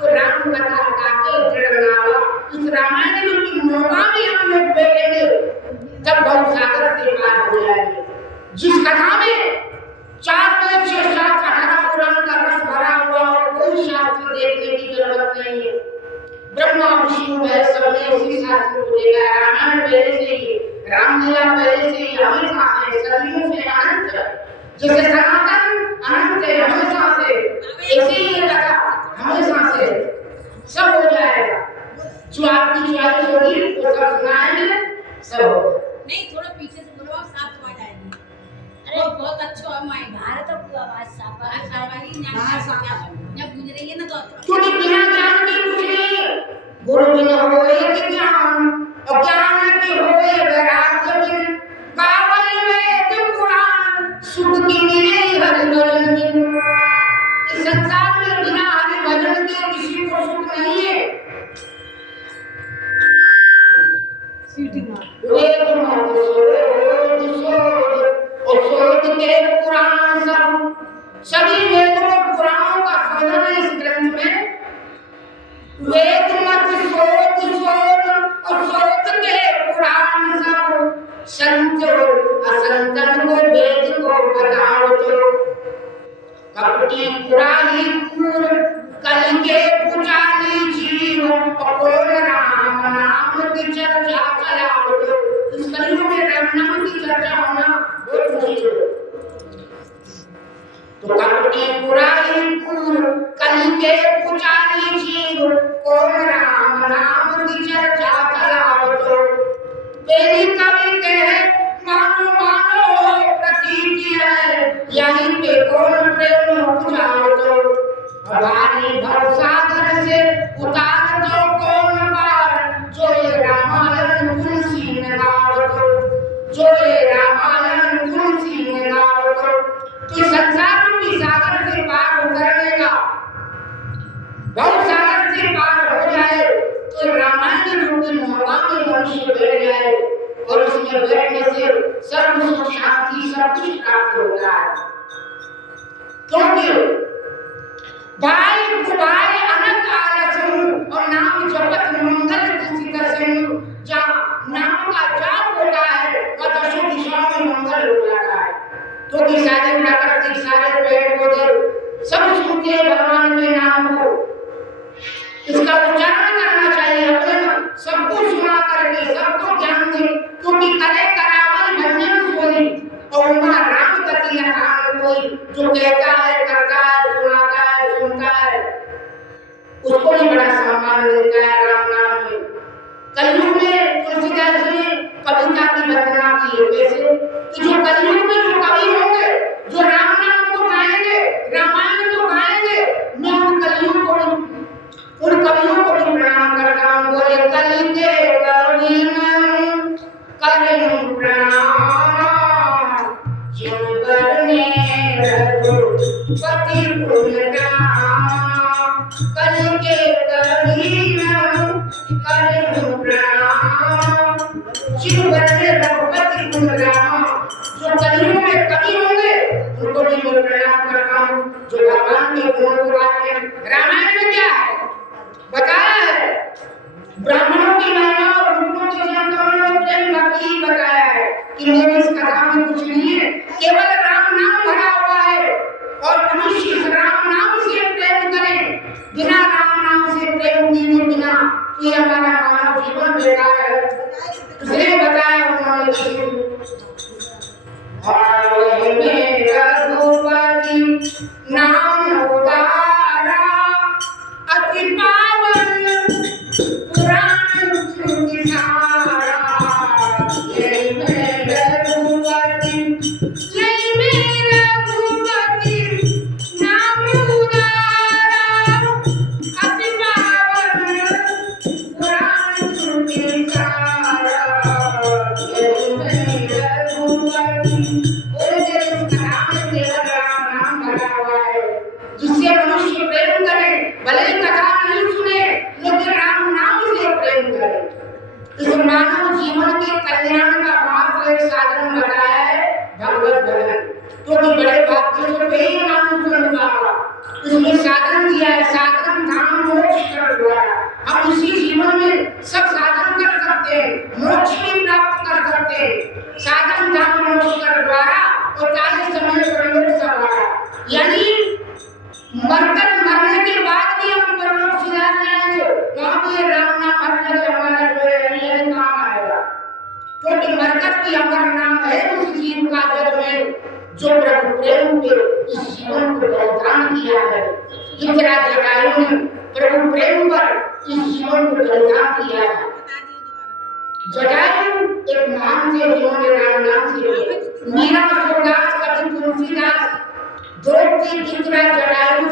तो राम कथा गाके जड़नावा इस रामायण की नौका में हम लोग बैठेंगे तब गौसागर से पार हो जाएंगे। जिस कथा में 4 वेद 6 7 18 पुराण का रस भरा हुआ और कोई शास्त्र देखने की जरूरत नहीं है। ब्रह्मा विष्णु महेश सबने इसी शास्त्र को देखा है। रामायण पहले से ही, रामलीला पहले से ही हमेशा से सदियों से अनंत है। जैसे सनातन अनंत है हमेशा से, ऐसे ही ये कथा हमेशा से सब हो जाएगा। जो आपकी ख्याल होगी वो सब सुनाएंगे, सब होगा। नहीं थोड़ा पीछे से बोलो, आप साफ आवाज आएगी। अरे बहुत अच्छा है माई भारत तो आवाज साफ आ रही है। ना गुंज रही है ना तो क्योंकि बिना ज्ञान के कुछ नहीं। गुरु बिना होए कि ज्ञान, अज्ञान के होए वैराग्य बिन। बावल वेद पुराण सुख की मिले हरि भजन बिन। इस संसार में बिना हरि भजन के किसी को सुख नहीं है। वेद मत सोच सोच के पुराण सब, सभी वेदों पुराणों का शोधन है इस ग्रंथ में। वेद मत सोच और सोच के पुराण सब, संत असंतन को वेद को बताओ तो। कपटी पुरानी पूर कल के पुजारी जीव, कौन राम नाम की चर्चा चलाओ तो। इस कलयुग में राम नाम की चर्चा होना बहुत मुश्किल है। तो कपटी पुरानी पूर कल के पुजारी जीव, कौन राम नाम की चर्चा चलाओ तो। मेरी कवि कहे मानो मानो प्रतीति है, यहीं पे कौन प्रेम बुझाओ तो। भारी भवसागर से उतार दो कौन पार, जो ये रामायण तुलसी ने गाओ तो। जो ये रामायण तुलसी ने गाओ तो संसार रूपी सागर से पार उतरने का, भवसागर से पार हो जाए तो रामायण रूपी नौका में मनुष्य बैठ जाए और उसमें बैठने से सर्व सुख शांति सब कुछ प्राप्त होता है। क्योंकि भाई कुबाई अनंत आलसनु और नाम जपत मंगल किसी दर्शनु। जहाँ नाम का जाप होता है वह दशों दिशाओं में मंगल हो जाता है। क्योंकि सारे प्राकृतिक सारे पेड़ पौधे सब सुनते हैं भगवान के नाम को। इसका उच्चारण करना चाहिए अपने मन, सबको सुना करके सबको ज्ञान दे। क्योंकि करे करावल भजन सोई और वहाँ राम गति अकाल कोई। जो कहता है करता है सुनाता है सुनता है उसको ही बड़ा सम्मान मिलता है राम नाम में। कलयुग में तुलसीदास जी ने कविता की वंदना की है। कैसे कि जो कलयुग में जो कवि होंगे, जो राम नाम को गाएंगे, रामायण को गाएंगे, मैं उन कवियों को भी प्रणाम करता हूँ। बोले कलि के कवि करें प्रणाम, जिन बरने रघुपति पुर नाम। कलि के कवि करें प्रणाम, जिन बरने रघुपति पुर नाम। जो कलियुग में कवि होंगे उनको भी मैं प्रणाम करता हूँ, जो भगवान के गुणों को गाते हैं। रामायण में क्या है बताया है, ब्राह्मणों की महिमा और रूपों की जानकारी और प्रेम भक्ति बताया है कि मेरे इस कथा में कुछ नहीं है, केवल राम नाम भरा हुआ है। और मनुष्य इस राम नाम से प्रेम करें, बिना राम नाम से प्रेम किए बिना ये हमारा मानव जीवन बेकार है। इसलिए बताया उन्होंने रघुपति नाम उदारा, अति पावन पुराण सुनि सारा। यही मेरे रघुपति नाम उदारा, अति पावन पुराण सुनि सारा। यही मेरे रघुपति जिससे मनुष्य के इस जीवन को बलिदान किया है। इतना जटायु ने प्रभु प्रेम पर इस जीवन को बलिदान किया है। जटायु एक नाम से जिन्होंने राम से लिए। मीरा सूरदास कवि तुलसीदास द्रौपदी कितना जटायु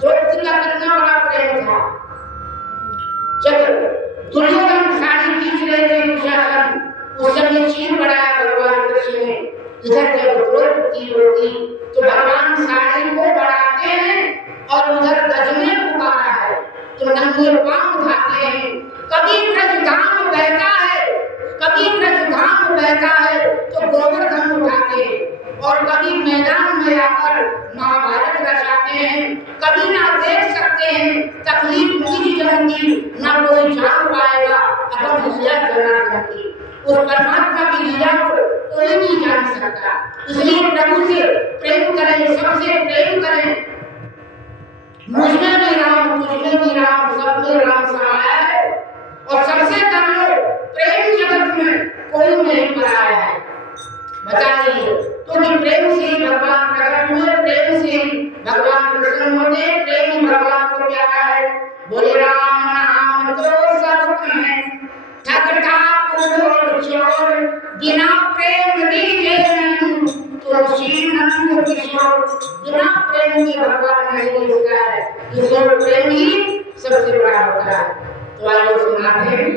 द्रौपदी का कितना बड़ा प्रेम था। जब दुर्योधन साड़ी खींच रहे थे दुशासन, उस समय चीर बढ़ाया भगवान कृष्ण ने। इधर जब द्रौपदी होती तो भगवान साड़ी को बढ़ाते हैं और उधर गजने पुकारा है तो नंगे पांव उठाते हैं। कभी ब्रजधाम बहता है, कभी ब्रजधाम बहता है तो गोवर्धन उठाते हैं और कभी मैदान में आकर महाभारत रचाते हैं। कभी ना देख सकते हैं तकलीफ निज जन की, ना कोई जान पाएगा अगर लीला जनार्दन की। उस परमात्मा की लीला को कोई नहीं जान सकता। इसलिए प्रभु से प्रेम करें, सबसे प्रेम करें। मुझमें भी राम, तुझमें भी राम, सब में राम समाया है। और सबसे कर लो प्रेम, जगत में कोई नहीं पराया है। बताइए, क्योंकि प्रेम से ही भगवान प्रकट हुए, प्रेम से ही भगवान प्रसन्न होते, प्रेम ही भगवान को प्यारा है। बोले राम नाम तो सब कहें, ठग ठाकुर चोर, बिना प्रेम दीजे नहीं, तुलसी नंद किशोर। बिना प्रेम के भगवान नहीं दिखता है, इसलिए प्रेम ही सबसे बड़ा होता है। तो आइए सुनाते हैं।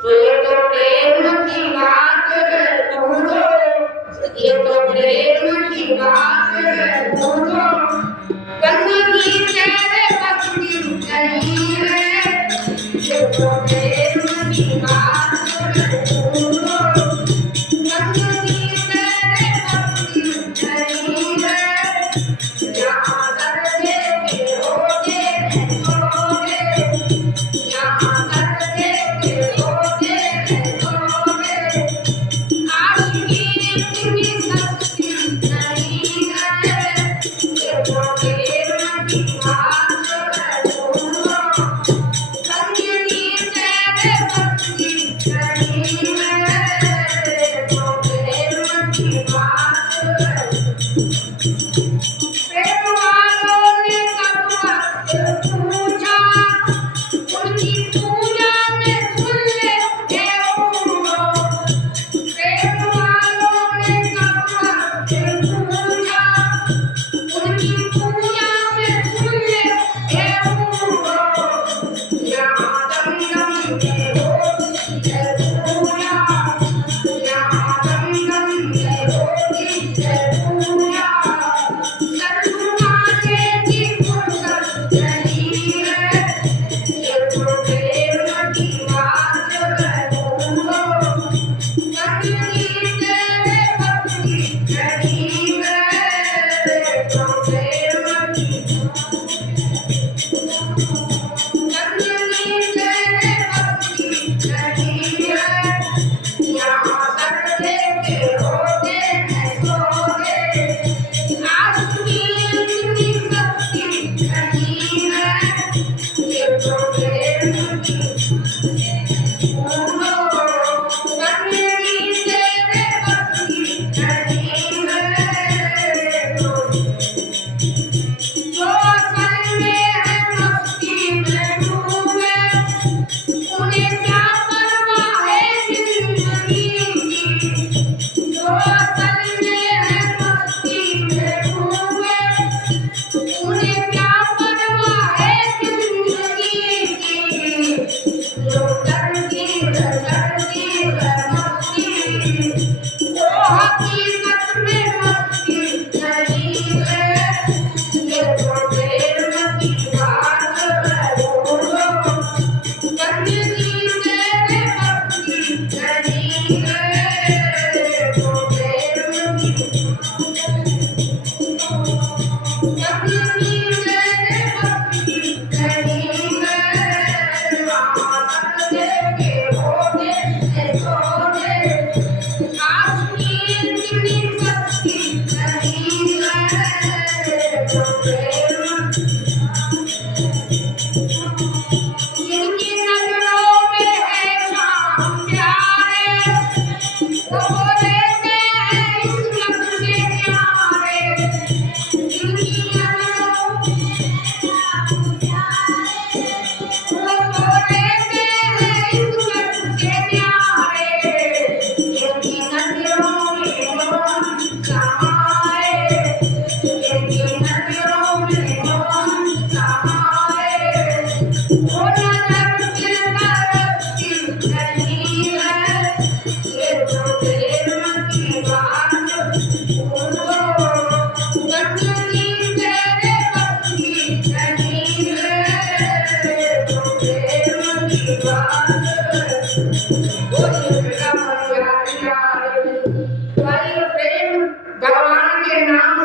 तो ये तो प्रेम की बात है बोलो, ये तो प्रेम की बात है बोलो, बंदगी तेरे बस की नहीं है। ये तो प्रेम की बात है बोलो, बंदगी तेरे बस की नहीं है। यहाँ करके होगे होगे, यहाँ करके होगे होगे, आशिकी इतनी सस्ती नहीं है। ये तो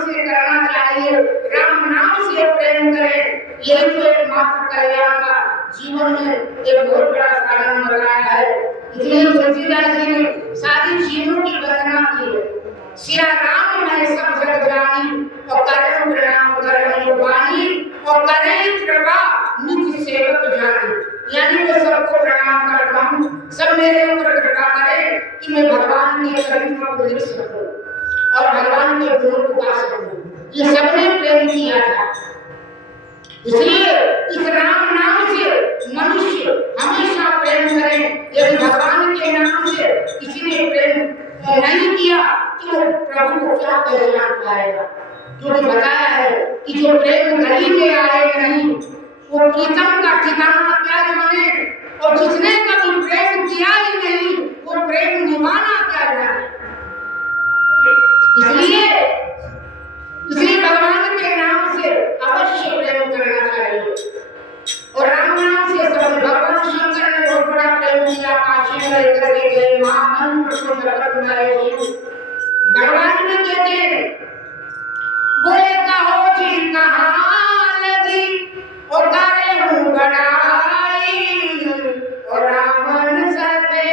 से करना चाहिए, राम नाम से प्रेम करें। यही तो एकमात्र कल्याण का जीवन में एक बहुत बड़ा साधन बताया है। इसलिए तुलसीदास जी ने सारी चीजों की वंदना की है। सिया राम मैं सब जग जानी और करें प्रणाम करें वाणी और करें कृपा निज सेवक जानी। यानी मैं सबको प्रणाम करता हूँ, सब मेरे ऊपर कृपा करें कि मैं भगवान के चरित्र को लिख सकूं और भगवान के गुणों को गा सकूं। ये सबने प्रेम किया था। इसलिए इस राम नाम से मनुष्य हमेशा प्रेम करे। यदि भगवान के नाम से किसी ने प्रेम नहीं किया तो प्रभु को क्या पहचान पाएगा। क्योंकि बताया है कि जो प्रेम गली में आए नहीं वो प्रीतम का ठिकाना क्या जाने, और जिसने कभी प्रेम किया ही नहीं वो प्रेम निभाना क्या जाने। इसलिए भगवान के नाम से अवश्य प्रेम करना चाहिए। और राम नाम से सब भगवान शंकर ने बहुत बड़ा प्रेम किया। काशी में लेकर के गए महामंत्र को जगत में भगवान ने कहते बोले कहो जी कहाँ लगी और करे हूँ बड़ाई और रावण सते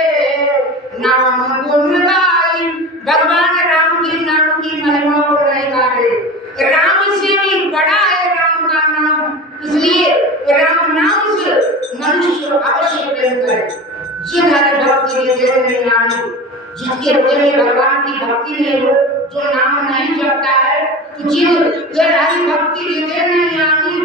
नाम गुण गाई। भगवान राम की नाम की महिमा को नहीं गा रहे। राम से भी बड़ा है राम का नाम। इसलिए राम नाम से मनुष्य अवश्य प्रेम करे। जिन हरि भक्ति के देव नहीं आनी, जिसके हृदय में भगवान की भक्ति नहीं हो, जो नाम नहीं जपता है, तो जिन हरि भक्ति के देव नहीं आनी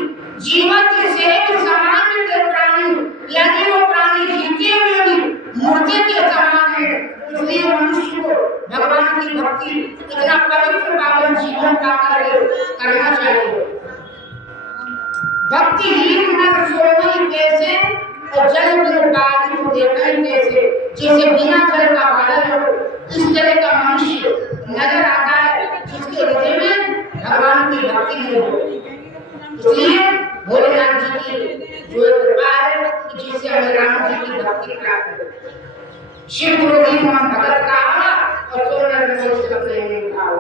जीवत सेव समान के प्राणी, यानी वो प्राणी जीते हुए भी मुर्दे के समान है। इसलिए मनुष्य को भगवान की भक्ति इतना पवित्र पावन जीवन का करना चाहिए। भक्तिहीन नर सोई कैसे और जल बिन बारिश देखै कैसे। जैसे बिना जल का बादल हो इस तरह का मनुष्य नजर आता है जिसके हृदय में भगवान की भक्ति नहीं हो। इसलिए भोलेनाथ जी की जो कृपा है जिससे हमें राम जी की भक्ति प्राप्त हो। शिव द्रोही मन भगत कहा और सोनर में सब नहीं कहा।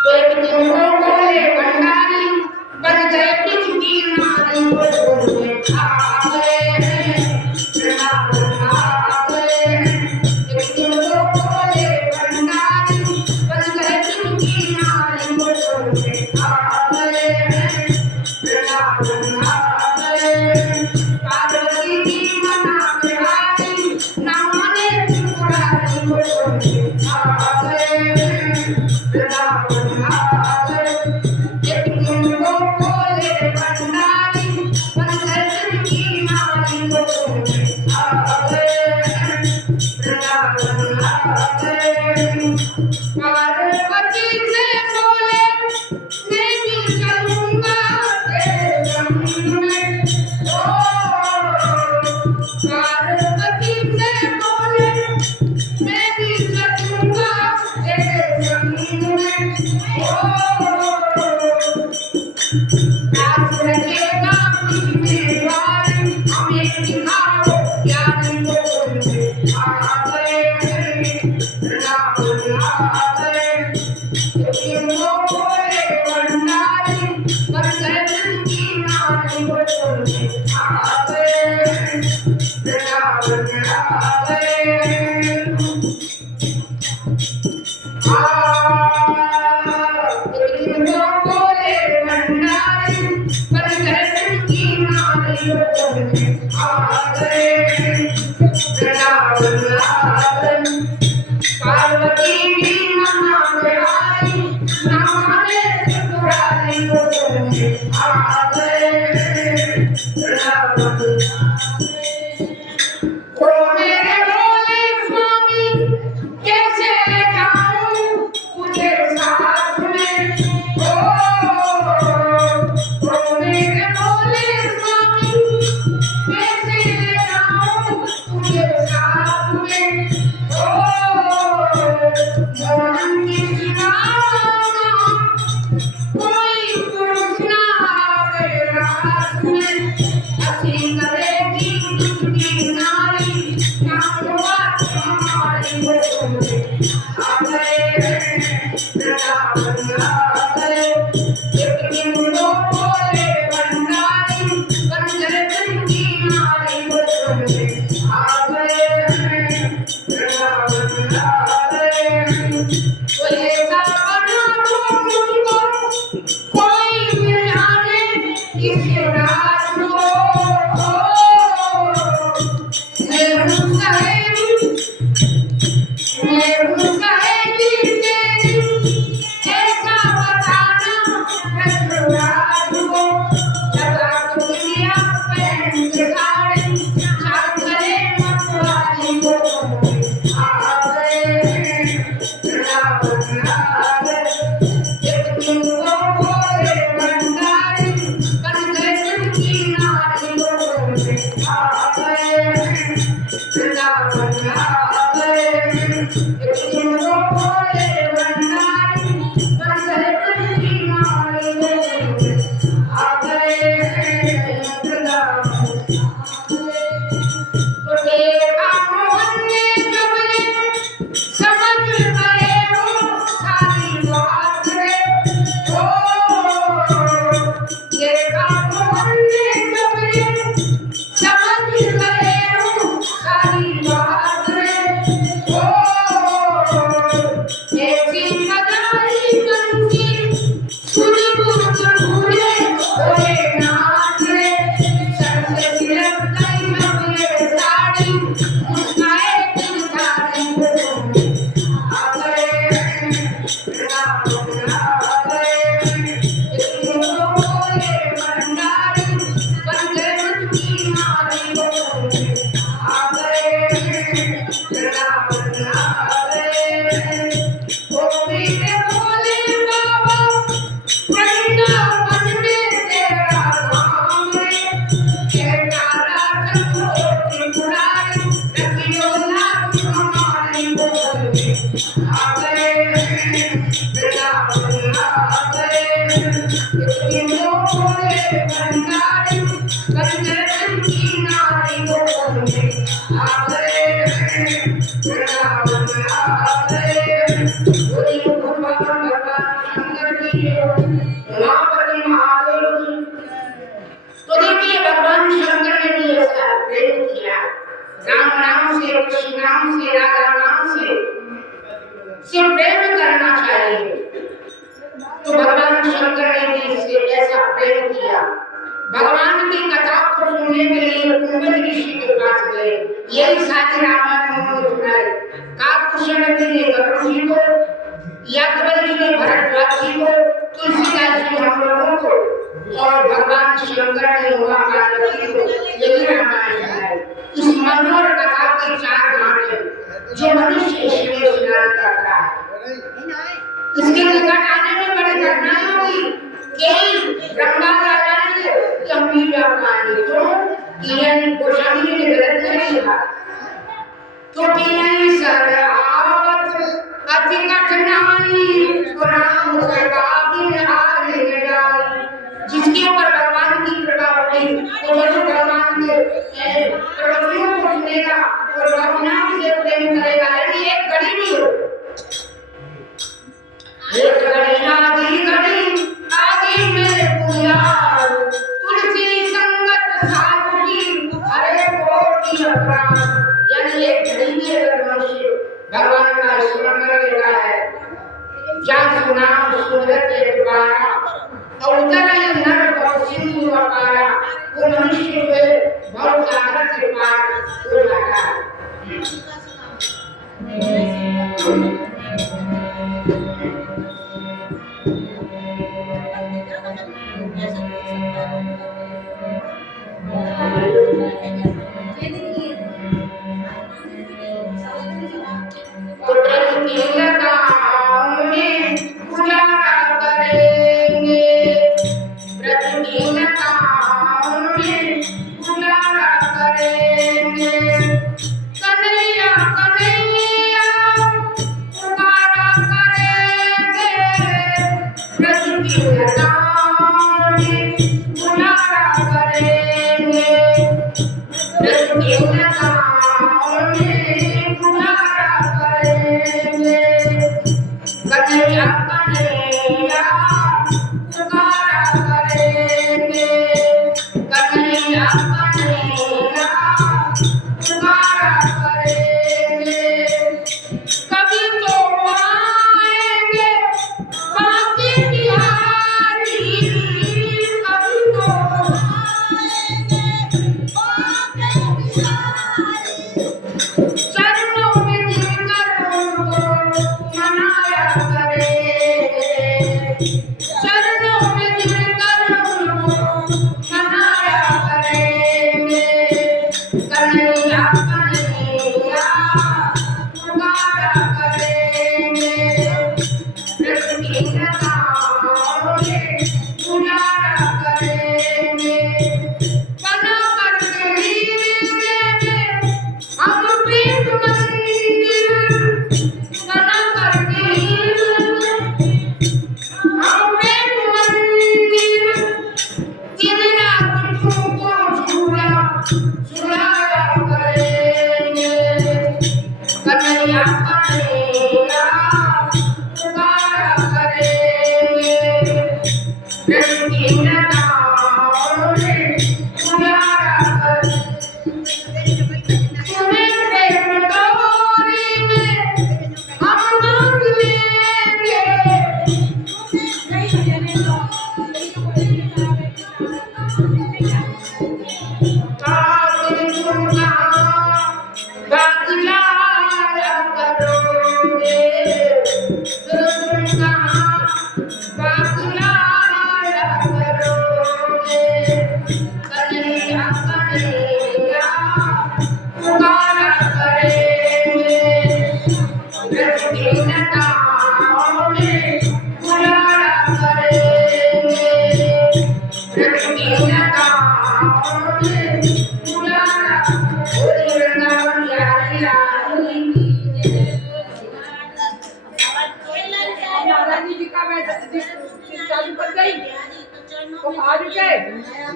तो एक दिन वो बोले भंडारी बन गए पृथ्वी नारी बोले आवे आवे। एक दिन वो बोले भंडारी बन गए पृथ्वी नारी बोले आवे आवे। पार्वती जी मना बिहारी ना माने त्रिपुरारी बोले आवे पार्वती से बोले मैं भी चलूंगा तेरे संग में। पार्वती से बोले मैं भी चलूंगा तेरे संग में। आज रचेगा जिम्मेवारी हमें दिखाओ ज्ञान बोले आ गए आ गए। वो बोले भंडारी बन गए की नारी बोले आ गए आ गए। पार्वती भी मना बिहारी ना माने त्रिपुरारी बोले आ गए। ओ मेरे भोले स्वामी कैसे ले जाऊं तुझे साथ में। ओ मेरे भोले स्वामी कैसे ले जाऊं तुझे साथ में। मोहन की सिवा कोई पुरुष ना आवे रात में। हंसी करेगी उसकी नारी तो देखिए भगवान शंकर ने भी ऐसा प्रेम किया, राम नाम से, कृष्ण नाम से, राधा नाम से प्रेम करना चाहिए। तो भगवान शंकर ने भी इससे ऐसा प्रेम किया। भगवान की कथा को सुनने के लिए कुंभल ऋषि के पास गए। यही सारी रामायण उन्होंने सुनाई। काकभूषण ने गरुड़ जी को, याज्ञवल्क्य जी ने भरद्वाज जी को, तुलसीदास जी हम लोगों को, और भगवान शंकर ने उमा पार्वती को यही रामायण सुनाई। इस मनोहर कथा के 4 घाट जो मनुष्य इसमें स्नान करता है, इसके निकट आने में बड़ी घटनाएं होगी। कई ब्रह्मा राजा ने लंबी पानी तो किरण गोस्वामी ने गलत नहीं कहा, क्योंकि नहीं सर आवत अति कठिनाई राम बिन आगे जाई। जिसके ऊपर भगवान की कृपा होगी वो जरूर भगवान के प्रवचनों को सुनेगा और भगवान से प्रेम करेगा। यानी एक घड़ी भी हो, एक घड़ी आदि मेरे पुजारी, तुलसी संगत साधु की हरे कोटि अपराध। यानी एक घड़ी भी अगर मनुष्य भगवान का स्मरण कर लेता है, जहाँ सुनाम सुंदर के द्वारा और उतर नर और सिंधु अपारा, वो मनुष्य हुए बहुत सागर से पार हो जाता है।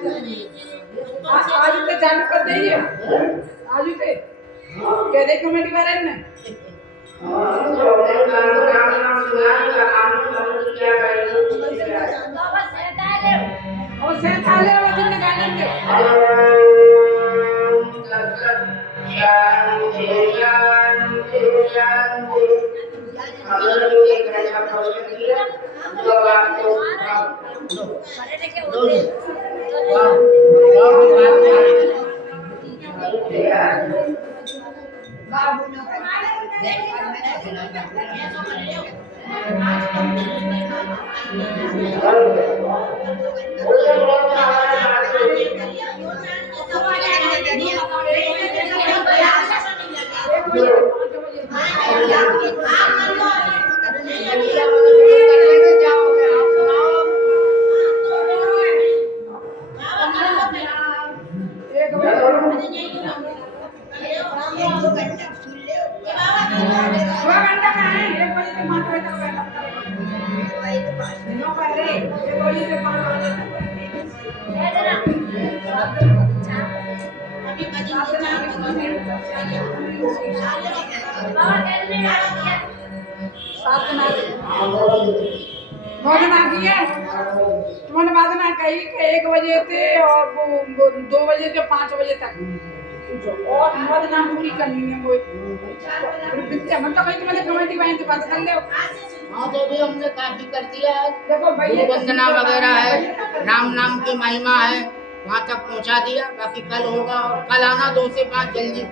आज ते चालू कर देइए आज ते कह दे कमेटी वाले ने और से ताले वाले ने गाने दे तुमने बात ना कही कि 1 बजे से और 2 बजे से 5 बजे तक और मत नाम पूरी करनी है वो मतलब कहीं मैंने कमेटी वाइन से बात कर ले हाँ तो भी हमने काफी कर दिया है। देखो भैया वंदना वगैरह है, राम नाम की महिमा है, वहाँ तक पहुँचा दिया। बाकी कल होगा और कल आना 2 से 5 जल्दी।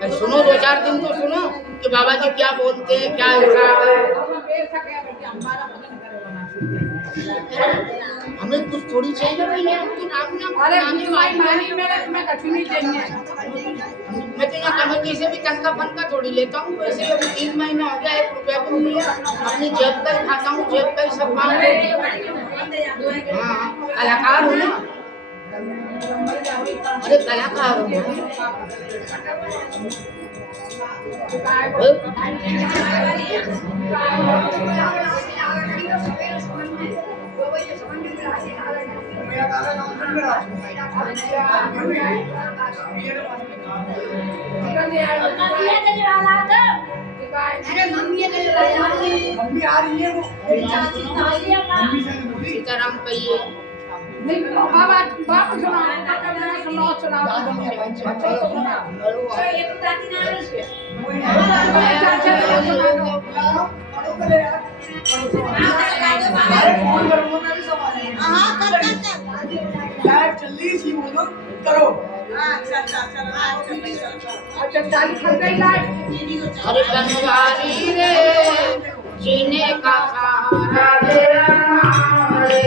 भाई सुनो 2-4 दिन तो सुनो कि बाबा जी क्या बोलते हैं, क्या हिसाब है। हमें कुछ थोड़ी चाहिए भैया, हम तो राम नाम अरे सुनाने भाई वाले मानी मेरे तुम्हें कुछ नहीं चाहिए मैं तो यहाँ कमेटी से भी तनका फनका थोड़ी लेता हूँ। वैसे अभी 3 महीना हो गया, 1 रुपया भी नहीं लिया। अपनी जेब का ही खाता हूँ, जेब का ही सब काम है। हाँ कलाकार हूँ ना, अरे कलाकार हूँ। अरे मम्मी मम्मी आ रही है वो सीताराम कहिए नहीं बाबा बाप सुना सुना अच्छा चालू कर गई लाइट अरे बनवारी रे जीने का सहारा तेरा नाम रे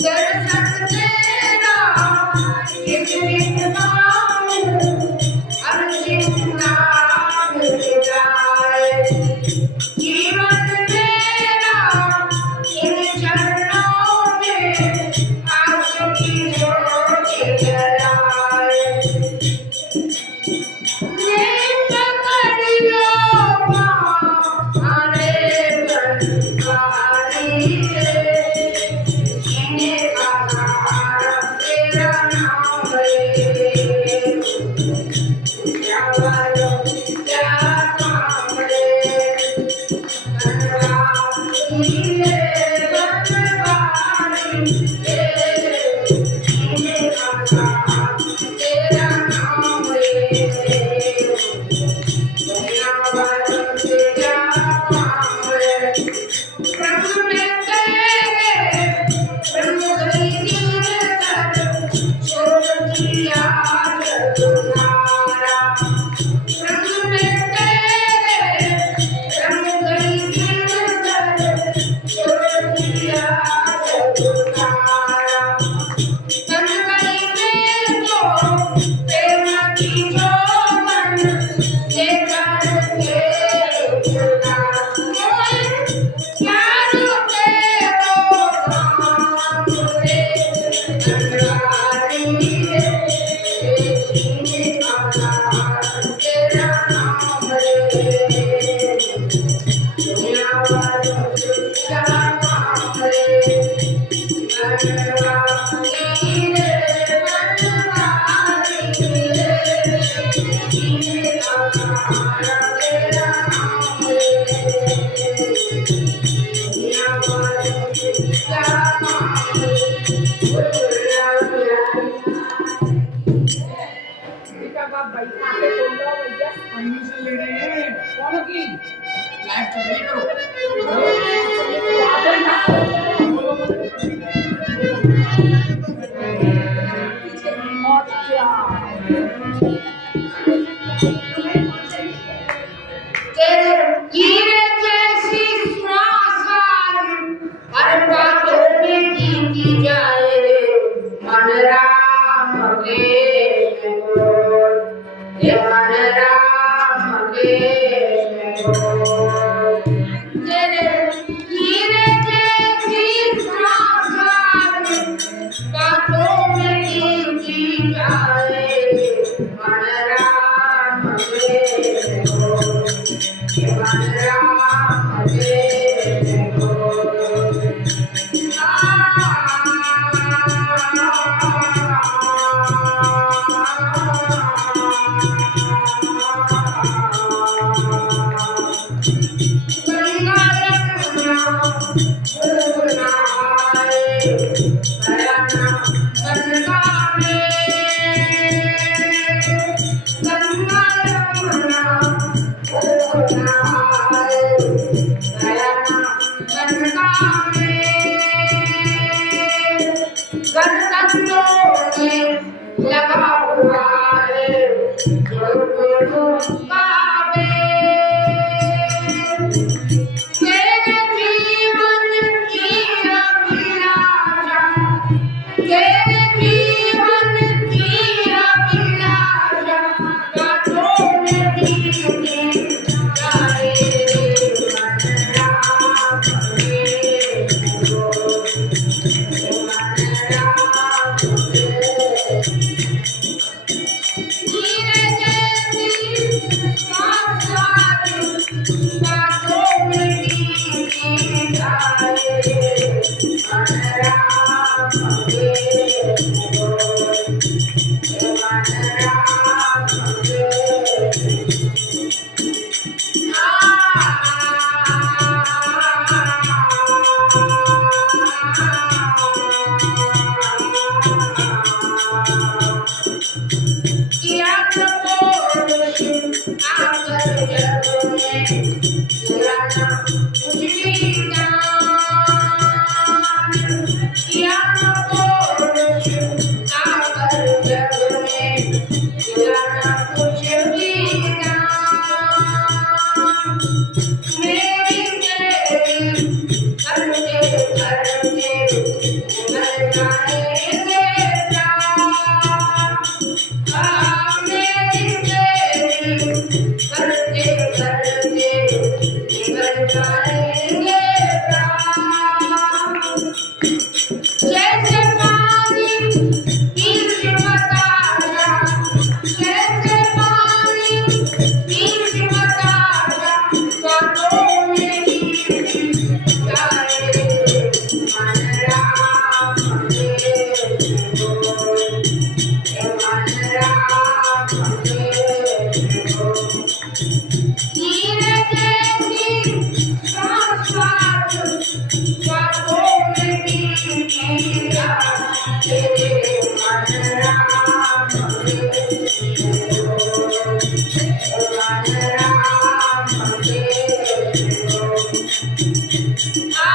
दर्शन बेटा बाप बैठा के तोड़ो भैया परमिशन ले रहे हैं, कौन की लाइव चल रही करो। तेरे हीरे जैसी सुहासान हर बातों में जीती जाए मन राम के गोर, ये मन राम के गोर। तेरे हीरे जैसी सुहासान बातों में जीती जाए मन राम के गोर। लगा हुआ है तेरे जीवन की अभिलाषा, तेरे जीवन की अभिलाषा बातों में जीती जाए मन राम के गोर, मन राम के हीरे जैसी साक्षात बातों में जीती जाए मन राम के गोर, मन राम के किया तो आकर जग में किया ना कुछ भी दान, किया तो आकर जग में किया ना कुछ भी दान। मेरी तेरी करते करते मर जाएंगे प्राण, मेरी तेरी करते करते मर जाएंगे प्राण। जैसे पानी बीच बताया, जैसे पानी बीच बताया बातों में जीती जाए मन राम के गोर, मन राम के गोर। हीरे जैसी साक्षात बातों में जीती जाए मन राम के गोर, मन राम के गोर। आ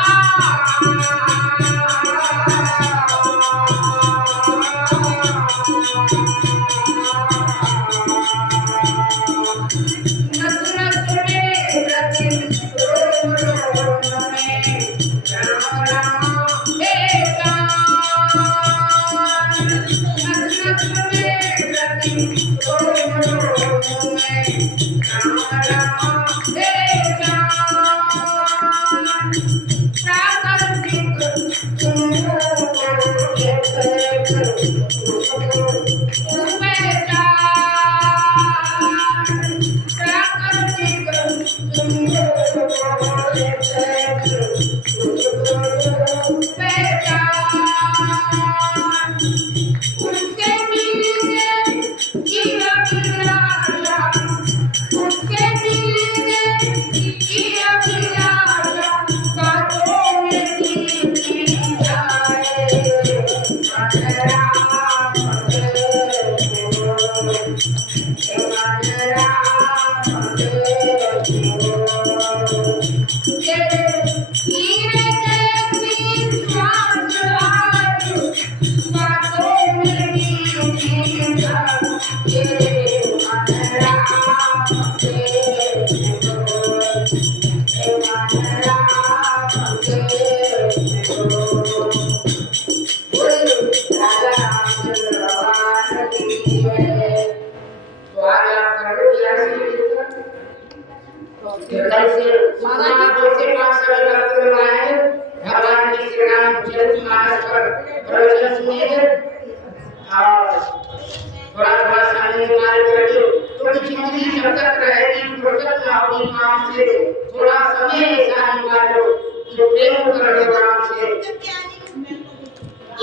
थोड़ा समय ऐसा निकालो कि प्रेम करने वालों से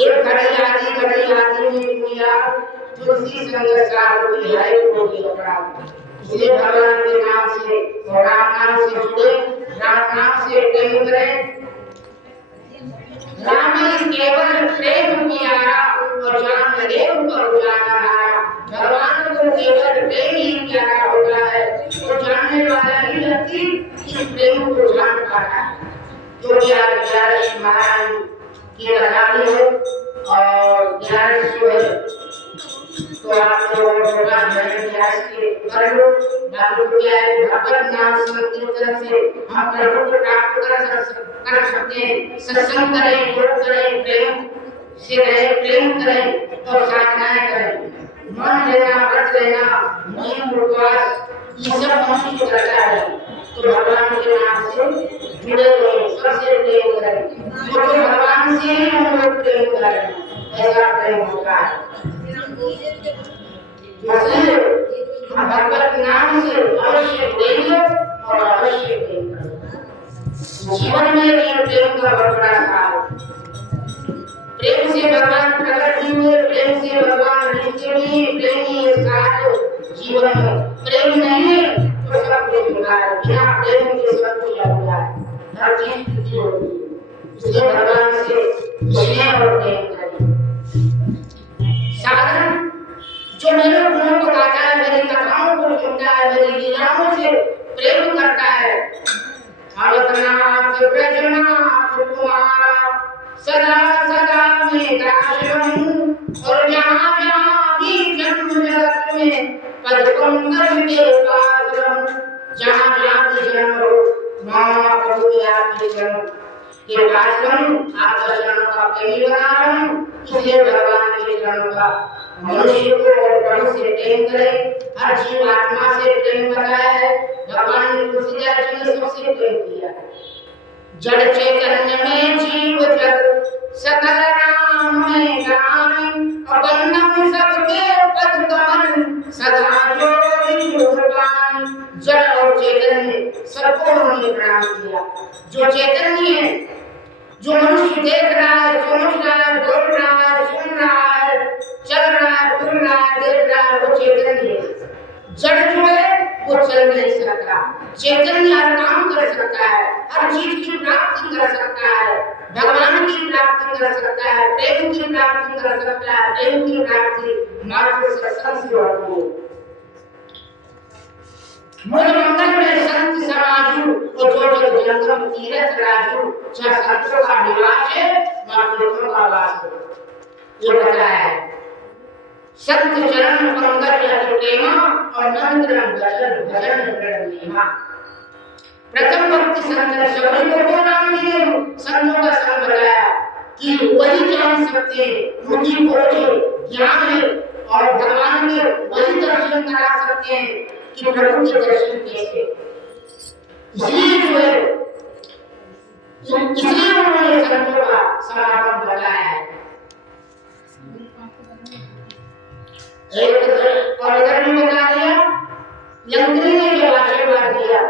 एक घड़ी आदि में दुनिया तुलसी संग साधु है कोई अपराध इसलिए भगवान के नाम से राम नाम से जुड़े राम नाम से प्रेम करें राम ही केवल प्रेम प्यारा और जान लगे ऊपर उजाला आया भगवान को केवल प्रेम ही प्यारा होता है तो जानने वाला ही व्यक्ति इस प्रेम को जान पाता है जो ज्ञान महाराज की कथा है और ज्ञान है तो आप लोग भगवान व्यास के कर लो बाकी क्या है भगवत नाम संकीर्तन से हम प्रभु को प्राप्त कर सकते हैं सत्संग करें योग करें प्रेम से रहे प्रेम करें और साधनाएं करें मन लेना व्रत लेना नियम उपवास ये सब मनुष्य करता है तो भगवान के नाम से जुड़े रहो सबसे प्रेम करें जो भगवान से हम लोग प्रेम करें ऐसा प्रेम होता है भगवत नाम से अवश्य प्रेम और अवश्य प्रेम जीवन में ये प्रेम का बहुत बड़ा सार प्रेम से भगवान प्रकट हुए प्रेम से भगवान नित्य प्रेमी सार जीवन में प्रेम नहीं है तो सब कुछ बेकार है बिना प्रेम के सब कुछ अधूरा है हर चीज टूटी होती है इसलिए भगवान से स्नेह और प्रेम करें साधन जो मेरे गुणों को गाता है मेरी कथाओं को सुनता है मेरी लीलाओं से प्रेम करता है नाथ ब्रजनाथ कुमारा सदा सदा मेरा शरण और जहाँ जहाँ भी जन्म जगत में पद पंकज के पास जहाँ जहाँ भी जन्म हो मामा प्रभु आपके जन्म के पास आपका शरण का प्रेमी बना रहा हूँ इसलिए भगवान के शरण का मनुष्य को और प्रभु से प्रेम करे हर जीव आत्मा से प्रेम बताया है भगवान ने तुलसीदास जी ने सबसे प्रेम किया जड़ चैतन्य में जीव जग सकल राम में गान अबंधम सबके पद कमल सदा जोड़ी भगवान जड़ और चैतन्य सबको उन्होंने प्रणाम किया जो चैतन्य है जो मनुष्य देख रहा है समझ रहा है बोल रहा है सुन रहा है चल रहा है फिर रहा है देख रहा है वो चैतन्य है जड़ जो है वो चल नहीं सकता चैतन्य हर काम कर सकता है हर चीज की प्राप्ति कर सकता है भगवान की प्राप्ति कर सकता है प्रेम की प्राप्ति कर सकता है प्रेम की प्राप्ति मात्र सत्संग से होती है मूल मंगल में संत समाजू और जो जो जंगम तीरथ राजू चाहे संतों का निवास है महापुरुषों का वास है ये बताया है संत चरण पंकज यति प्रेमा और नंदन भजन भजन प्रेमा प्रथम भक्ति संत सबरी को नाम दिए संतों का संग बताया कि वही जान सकते हैं उनकी खोज ज्ञान है और भगवान के वही दर्शन करा सकते हैं कि प्रभु के दर्शन कैसे। इसलिए जो है इसलिए उन्होंने संतों का समागम बताया है। एक और इधर भी बता दिया, लंकनी ने जो आशीर्वाद दिया,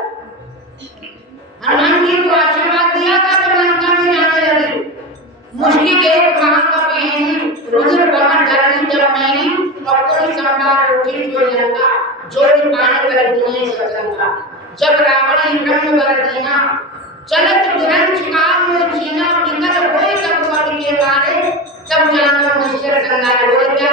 हनुमान जी को आशीर्वाद दिया था तो लंका में जाने लगी। मुश्किल एक माह का पहनी रुद्र पवन धरनी जब मैंने और कोई संभार उठी जो लंका जोड़ी पाने कर दिने सतंका। जब रावण ब्रह्म वर दीना चलत विरंच काल में जीना बिकर होए सब पद के बारे तब जानो निश्चर संगार। बोले क्या